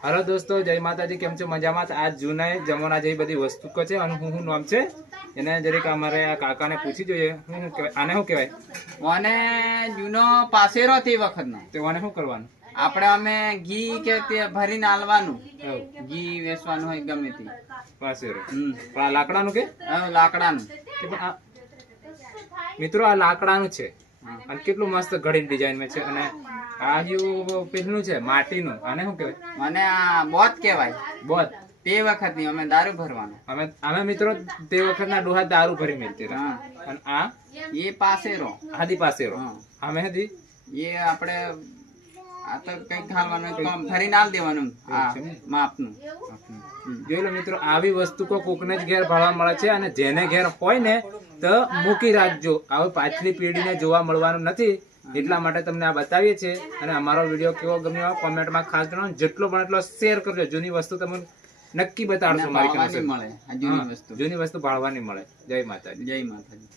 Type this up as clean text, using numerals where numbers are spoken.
Hello दोस्तों, जय माताजी। केम छो? मजामात। आज जूना जमाना जेवी बधी वस्तुओ छे અને હું નામ છે એને જરીક અમારે આ કાકાને પૂછી જોઈએ હું કહેવાય આને શું કહેવાય? મને જૂનો પાસેરો તે વખતનો તો આને શું કરવાનું? આપણે અમે ઘી કે તે ભરીને આલવાનું હવ ઘી વેચવાનું હોય ગમે તે પાસેરો. પણ આ લાકડાનું કે લાકડાનું કે પણ આ મિત્રો આ લાકડાનું છે અને કેટલું મસ્ત ઘડી ડિઝાઇન માં છે અને આ જે પેલું છે માટીનું આને શું કહેવાય? મને આ બોત કહેવાય. બોત. તે વખતની અમે દારૂ ભરવાનું. અમે મિત્રો તે વખતના ડોહા દારૂ ભરી મેલતી હતા. અને આ એ પાસેરો આદિ પાસેરો અમે હતી એ આપણે આ તો કઈ ખાવાનું ભરીને આલ દેવાનું આ માપનું. જોઈ લો મિત્રો, આવી વસ્તુ કોકને જ ઘેર ભાળવા મળે છે અને જેને ઘેર હોય ને તો મૂકી રાખજો. હવે પાછલી પેઢીને જોવા મળવાનું નથી, એટલા માટે તમને આ બતાવીએ છીએ. અને અમારો વિડીયો કેવો ગમ્યો કોમેન્ટમાં ખાસ જણાવો. જેટલો પણ એટલો શેર કરજો. જૂની વસ્તુ તમને નક્કી બતાડશો. મારી મળે જૂની વસ્તુ ભાળવાની મળે. જય માતાજી. જય માતાજી.